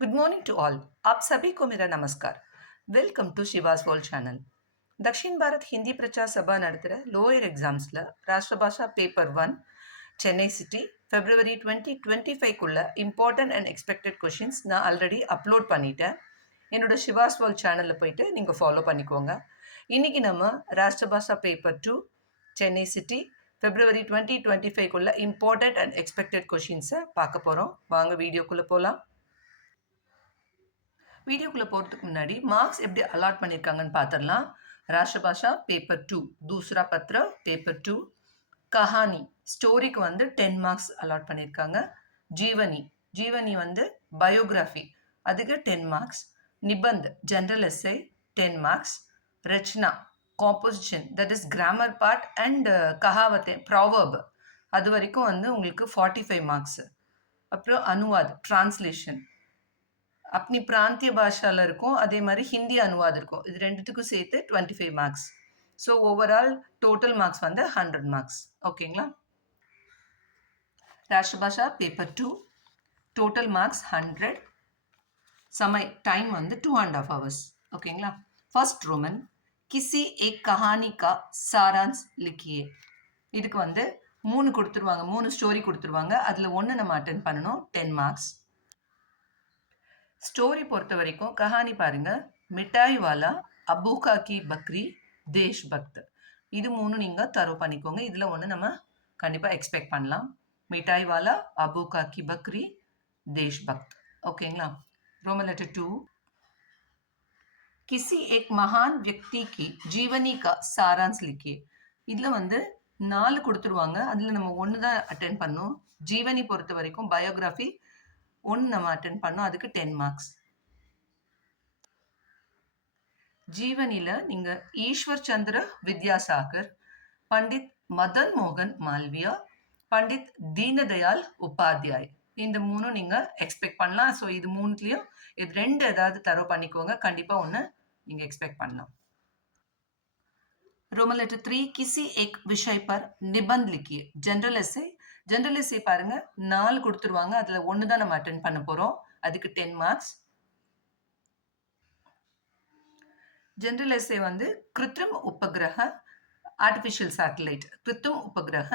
Good morning to all. आप सभी को मेरा नमस्कार। Welcome to Siva's world channel. Dakshin Bharat Hindi Prachar Sabha நடத்துகிற லோயர் எக்ஸாம்ஸில் Rashtrabhasha paper 1 Chennai city February 2025க்குள்ள இம்பார்ட்டன்ட் அண்ட் எக்ஸ்பெக்டட் கொஷின்ஸ் நான் ஆல்ரெடி அப்லோட் பண்ணிட்டேன். என்னோட சிவாஸ் வேர்ல்ட் சேனலில் போயிட்டு நீங்கள் ஃபாலோ பண்ணிக்கோங்க. இன்றைக்கி நம்ம Rashtrabhasha paper 2 Chennai city February 2025க்குள்ள இம்பார்ட்டன்ட் அண்ட் எக்ஸ்பெக்டட் கொஷின்ஸை பார்க்க போகிறோம். வாங்க வீடியோக்குள்ளே போகலாம். வீடியோக்குள்ளே போகிறதுக்கு முன்னாடி மார்க்ஸ் எப்படி அலாட் பண்ணியிருக்காங்கன்னு பார்த்துடலாம். ராஷ்டிரபாஷா பேப்பர் 2 தூசரா பத்ர பேப்பர் 2 கஹானி ஸ்டோரிக்கு வந்து 10 மார்க்ஸ் அலாட் பண்ணியிருக்காங்க. ஜீவனி வந்து பயோகிராஃபி அதுக்கு 10 மார்க்ஸ். நிபந்த் ஜென்ரல் எஸ்ஐ 10 மார்க்ஸ். ரச்சனா composition that is grammar part and கஹாவத்தே ப்ராவர்ப் அது வரைக்கும் வந்து உங்களுக்கு 45 மார்க்ஸ். அப்புறம் அனுவாத் டிரான்ஸ்லேஷன் अपनी प्रांतीय भाषाவில் இருக்கும், அதே மாதிரி ஹிந்தி அனுவாதம் இருக்கும். இது ரெண்டுத்துக்கும் சேர்த்து 25 marks. So overall total marks வந்து 100 மார்க்ஸ். ஓகேங்களா? Rashtrabhasha paper 2 total marks 100. Time வந்து 2.5 hours. ஓகேங்களா? ஃபர்ஸ்ட் ரோமன் கிசி ஏக் கஹானி கா சாரான்ஸ் லிக்கியே. இதுக்கு வந்து 3 கொடுத்துருவாங்க, 3 ஸ்டோரி கொடுத்துருவாங்க. அதில் ஒன்று நம்ம அட்டென்ட் பண்ணணும், 10 மார்க்ஸ். ஸ்டோரி பொறுத்த வரைக்கும் கஹானி பாருங்க, மிட்டாய் வாலா, அபூகா கி பக்ரி, தேஷ் பக்த். இது 3 நீங்கள் தரவு பண்ணிக்கோங்க. இதில் ஒன்று நம்ம கண்டிப்பாக எக்ஸ்பெக்ட் பண்ணலாம். மிட்டாய் வாலா, அபூகா கி பக்ரி, தேஷ் பக்த். ஓகேங்களா? ரோமன் லெட்டர் 2 கிசி ஏக் மகான் வியக்தி கி ஜீவனி கா சாரான்ஸ் லிக்கியே. இதில் வந்து 4 கொடுத்துருவாங்க. அதில் நம்ம ஒன்று தான் அட்டென்ட் பண்ணோம். ஜீவனி பொறுத்த வரைக்கும் பயோகிராஃபி 1 நம்ம அட்டென்ட் பண்ணோம், அதுக்கு 10 மார்க்ஸ். ஜீவனில நீங்க ஈஸ்வர் சந்திர வித்யாசாகர், பண்டித் மதன் மோகன் மால்வியா, பண்டித் தீனதயாள் உபாத்யாய், இந்த 3 நீங்க எக்ஸ்பெக்ட் பண்ணலாம். ஸோ இது 3லையும் இது 2 ஏதாவது தரவு பண்ணிக்கோங்க, கண்டிப்பா ஒன்று நீங்க எக்ஸ்பெக்ட் பண்ணலாம். रोमन लेटर 3 किसी एक विषय पर निबंध लिखिए. जनरल एस्से பாருங்க, 4 கொடுத்துருவாங்க. அதுல ஒன்று தான் நம்ம அட்டென்ட் பண்ண போறோம், அதுக்கு 10 மார்க்ஸ். जनरल एस्से வந்து कृत्रिम उपग्रह आर्टिफिशियल सैटेलाइट, कृत्रिम उपग्रह,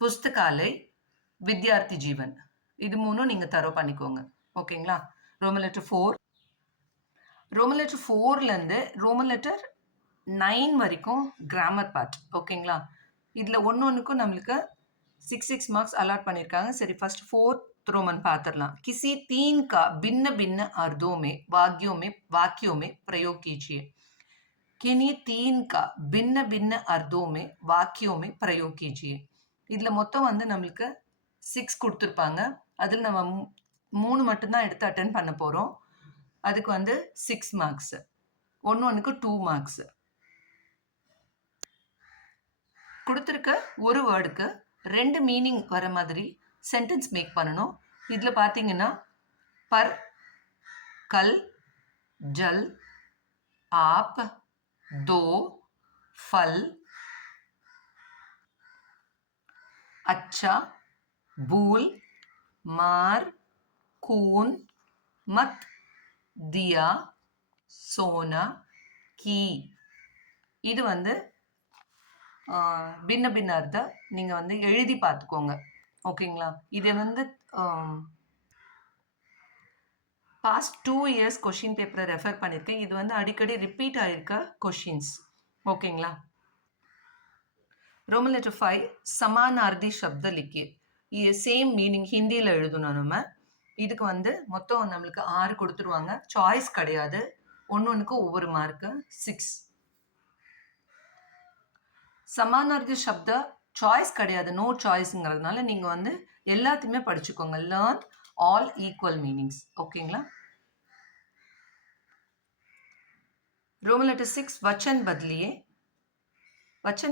पुस्तकालय, विद्यार्थी जीवन, இது 3 நீங்க தரவு பண்ணிக்கோங்க. ஓகேங்களா? ரோமன் லெட்டர் 4ல இருந்து ரோமன் லெட்டர் 9 வரைக்கும் கிராமர் பார்ட். ஓகேங்களா? இதில் ஒன்றுக்கும் நம்மளுக்கு 6 மார்க்ஸ் அலாட் பண்ணியிருக்காங்க. சரி, ஃபர்ஸ்ட் 4th ரோமன் பார்த்துடலாம். किसी 3 का भिन्न भिन्न अर्थों में वाक्यों में प्रयोग कीजिए. किन्हीं 3 का भिन्न भिन्न अर्थों में वाक्यों में प्रयोग कीजिए. இதில் மொத்தம் வந்து நம்மளுக்கு 6 கொடுத்துருப்பாங்க. அதில் நம்ம 3 மட்டும்தான் எடுத்து அட்டென்ட் பண்ண போகிறோம். அதுக்கு வந்து 6 மார்க்ஸ். ஒன்றுக்கு 2 மார்க்ஸ். கொடுத்துருக்க ஒரு வேர்டுக்கு 2 மீனிங் வர மாதிரி சென்டென்ஸ் மேக் பண்ணணும். இதில் பார்த்தீங்கன்னா பர், கல், ஜல், ஆப், दो, फल, अच्छा, भूल, मार, खून, मत, दिया, सोना, की. இது வந்து பின்ன பின்ன அர்த்தம் நீங்கள் வந்து எழுதி பார்த்துக்கோங்க. ஓகேங்களா? இது வந்து பாஸ்ட் 2 years கொஷின் பேப்பரை ரெஃபர் பண்ணியிருக்கேன். இது வந்து அடிக்கடி ரிப்பீட் ஆகிருக்க கொஷின்ஸ். ஓகேங்களா? ரோமன் லெட்டர் 5 சமானார்த்தி சப்த லிக்கிய. இது சேம் மீனிங் ஹிந்தியில் எழுதணும் நம்ம. இதுக்கு வந்து மொத்தம் நம்மளுக்கு 6 கொடுத்துருவாங்க. சாய்ஸ் கிடையாது, ஒன்றுக்கு ஒவ்வொரு மார்க்கு 6. சமானார்த்தி சப்த சாய்ஸ் கிடையாது, நோ சாய்ஸுங்கிறதுனால நீங்கள் வந்து எல்லாத்தையுமே படிச்சுக்கோங்க. Learn all equal meanings. ஓகேங்களா? ரோமன் லெட்டர் 6 வச்சன்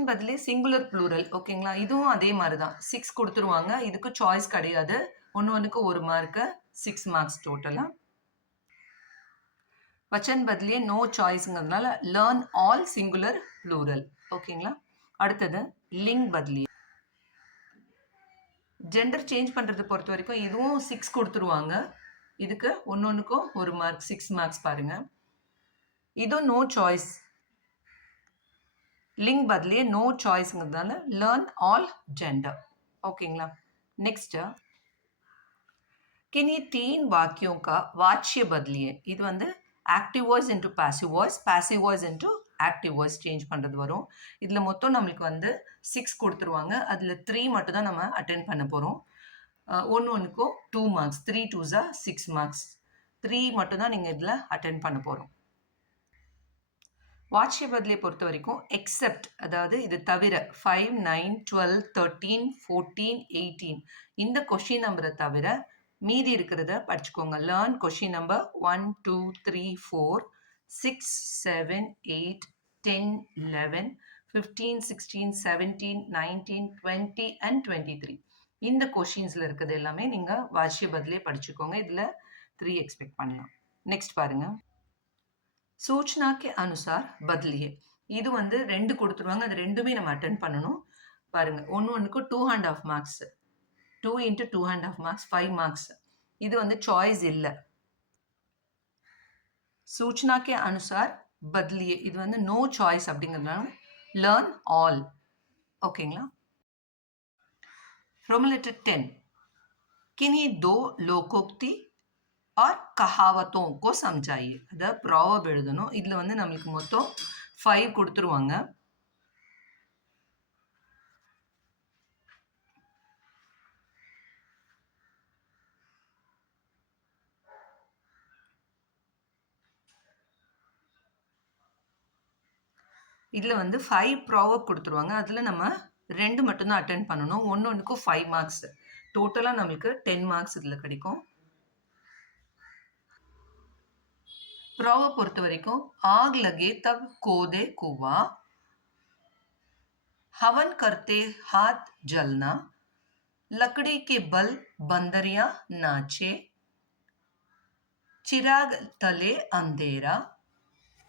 பத்லியே சிங்குலர் ப்ளூரல். ஓகேங்களா? இதுவும் அதே மாதிரி தான், 6 கொடுத்துருவாங்க. இதுக்கு சாய்ஸ் கிடையாது, ஒன்றுக்கு ஒரு மார்க்கு, 6 மார்க்ஸ் டோட்டலாக. வச்சன் பத்லியே நோ சாய்ஸுங்கிறதுனால லேர்ன் ஆல் சிங்குலர் ப்ளூரல். ஓகேங்களா? அடுத்தது லிங் பத்லியே. ஜெண்டர் சேஞ்ச் பண்ணுறது பொறுத்த வரைக்கும் இதுவும் 6 கொடுத்துருவாங்க. இதுக்கு ஒன்னொன்னுக்கும் 1 மார்க் 6 மார்க்ஸ் பாருங்க. இதுவும் நோ சாய்ஸ். லிங்க் பதிலே நோ சாய்ஸ்ங்கிறதுனால லேர்ன் ஆல் जेंडर. ஓகேங்களா? नेक्स्ट किन्हीं 3 वाक्यों का वाच्य बदलिए. இது வந்து active voice into passive voice, passive voice into active voice change பண்ணுறது வரும். இதில் மொத்தம் நம்மளுக்கு வந்து 6 கொடுத்துருவாங்க. அதில் 3 மட்டும் தான் நம்ம அட்டென்ட் பண்ண போகிறோம். ஒன்றுக்கும் 2 மார்க்ஸ், 3 2s 6 மார்க்ஸ். 3 மட்டும் தான் நீங்கள் இதில் அட்டென்ட் பண்ண போகிறோம். வாட்சிய பதிலை பொறுத்த வரைக்கும் எக்ஸெப்ட், அதாவது இது தவிர 5 9 12 13 14 18 இந்த கொஷின் நம்பரை தவிர மீதி இருக்கிறத படிச்சுக்கோங்க. லேர்ன் கொஷின் நம்பர் 1 2 3 4 6 7 8 10 11 15 16 17 19 20 and 23 இந்த கொஷின்ஸில் இருக்கிறது எல்லாமே நீங்கள் வாட்சிய பதிலே படிச்சுக்கோங்க. இதில் 3 எக்ஸ்பெக்ட் பண்ணலாம். நெக்ஸ்ட் பாருங்கள். सूचना के अनुसार बदलिए. இது வந்து 2 கொடுத்துருவாங்க. அது ரெண்டுமே நம்ம அட்டென்ட் பண்ணணும். பாருங்க, ஒன்றுக்கு 2.5 மார்க்ஸ், 2 into 2.5 மார்க்ஸ் 5 மார்க்ஸ். இது வந்து சாய்ஸ் இல்லை. सूचना के अनुसार बदलिए இது வந்து நோ சாய்ஸ் அப்படிங்கிறதுனால லேர்ன் ஆல். ஓகேங்களா? रोमन लेटर 10 किन्हीं 2 लोकोक्ति और कहावतों को समझाइए. அதாவது ப்ராவர்ப் எழுதணும். இதில் வந்து நம்மளுக்கு மொத்தம் 5 கொடுத்துருவாங்க. இதில் வந்து 5 ப்ராவர்ப் கொடுத்துருவாங்க. அதில் நம்ம 2 மட்டும்தான் அட்டென்ட் பண்ணணும். ஒன்றுக்கும் 5 மார்க்ஸ். டோட்டலாக நம்மளுக்கு 10 மார்க்ஸ் இதில் கிடைக்கும். ப்ராவர்ப் பொறுத்த வரைக்கும் आग लगे तब कोदे कुआं, हवन करते हाथ जलना, लकड़ी के बल बंदरिया नाचे, चिराग तले अंधेरा,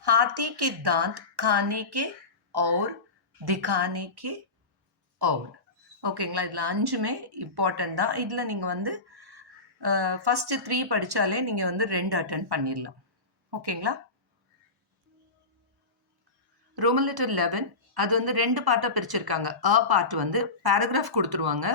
हाथी के दांत खाने के और दिखाने के और. ஓகேங்களா? இதில் 5மே இம்பார்ட்டன்ட் தான். இதில் நீங்கள் வந்து ஃபஸ்ட்டு 3 படித்தாலே நீங்கள் வந்து 2 அட்டென்ட் பண்ணிடலாம். ஓகேங்களா? ரோமன் லெட்டர் 11 அது வந்து 2 பார்ட்டாக பிரிச்சிருக்காங்க. பார்ட் வந்து பேராகிராஃப் கொடுத்துருவாங்க.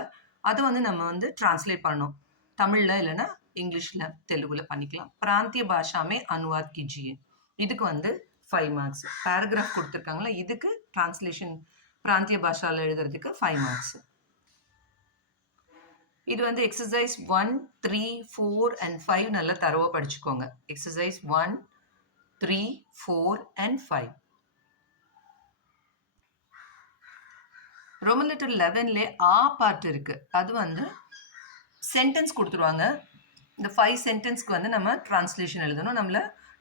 அதை வந்து நம்ம வந்து டிரான்ஸ்லேட் பண்ணணும். தமிழில் இல்லைன்னா இங்கிலீஷில் தெலுங்குல பண்ணிக்கலாம். பிராந்திய பாஷாமே அனுவாத் கிஜியே. இதுக்கு வந்து 5 மார்க்ஸ். பேராகிராஃப் கொடுத்துருக்காங்களா, இதுக்கு டிரான்ஸ்லேஷன் பிராந்திய பாஷாவில் எழுதுறதுக்கு 5 மார்க்ஸ். இது வந்து எக்ஸசைஸ் 1 3 4 and 5 நல்லா தரவாக படிச்சுக்கோங்க. Exercise 1 3 4 and 5. ரோமன் லெட்டர் 11லே பார்ட் இருக்கு. அது வந்து சென்டென்ஸ் கொடுத்துருவாங்க. இந்த 5 சென்டென்ஸ்க்கு வந்து நம்ம டிரான்ஸ்லேஷன் எழுதணும்.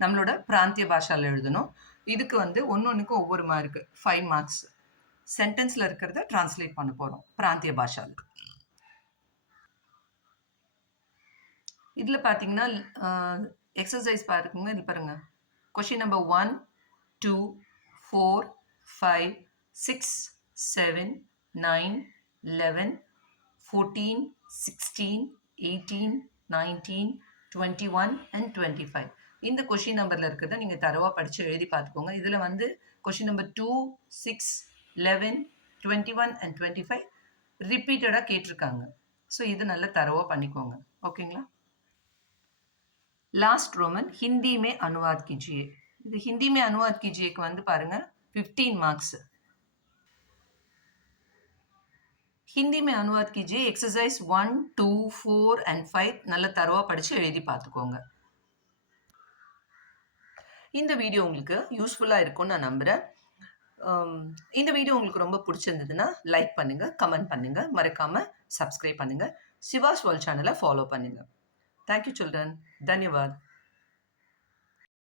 நம்மளோட பிராந்திய பாஷாவில் எழுதணும். இதுக்கு வந்து ஒன்றுக்கும் ஒவ்வொரு மார்க்கு 5 மார்க்ஸ். சென்டென்ஸில் இருக்கிறத டிரான்ஸ்லேட் பண்ண போகிறோம் பிராந்திய பாஷாவில். இதில் பார்த்தீங்கன்னா எக்ஸசைஸ் பாருங்க. இது பாருங்க. கொஷின் நம்பர் 1 2 4 5 6 7 9 11 14 16 18 19 21 and 25 இந்த கொஷின் நம்பரில் இருக்கிறத நீங்கள் தரவாக படித்து எழுதி பார்த்துக்கோங்க. இதில் வந்து கொஷின் நம்பர் 2 6 11 21 and 25 ரிப்பீட்டடாக கேட்டிருக்காங்க. ஸோ இது நல்லா தரவாக பண்ணிக்கோங்க. ஓகேங்களா? लास्ट रोमन हिंदी में अनुवाद कीजिए. இது हिंदी में अनुवाद कीजिएக்கு வந்து பாருங்க 15 மார்க்ஸ். हिंदी में अनुवाद कीजिए एक्सरसाइज 1 2 4 and 5 நல்ல தரவா படிச்சு எழுதி பார்த்துக்கோங்க. இந்த வீடியோ உங்களுக்கு யூஸ்ஃபுல்லாக இருக்கும்னு நான் நம்புகிறேன். இந்த வீடியோ உங்களுக்கு ரொம்ப பிடிச்சிருந்ததுன்னா லைக் பண்ணுங்கள், கமெண்ட் பண்ணுங்கள், மறக்காமல் சப்ஸ்கிரைப் பண்ணுங்கள். சிவாஸ் வேர்ல்ட் சேனலை ஃபாலோ பண்ணுங்கள். Thank you children. Dhanyavad.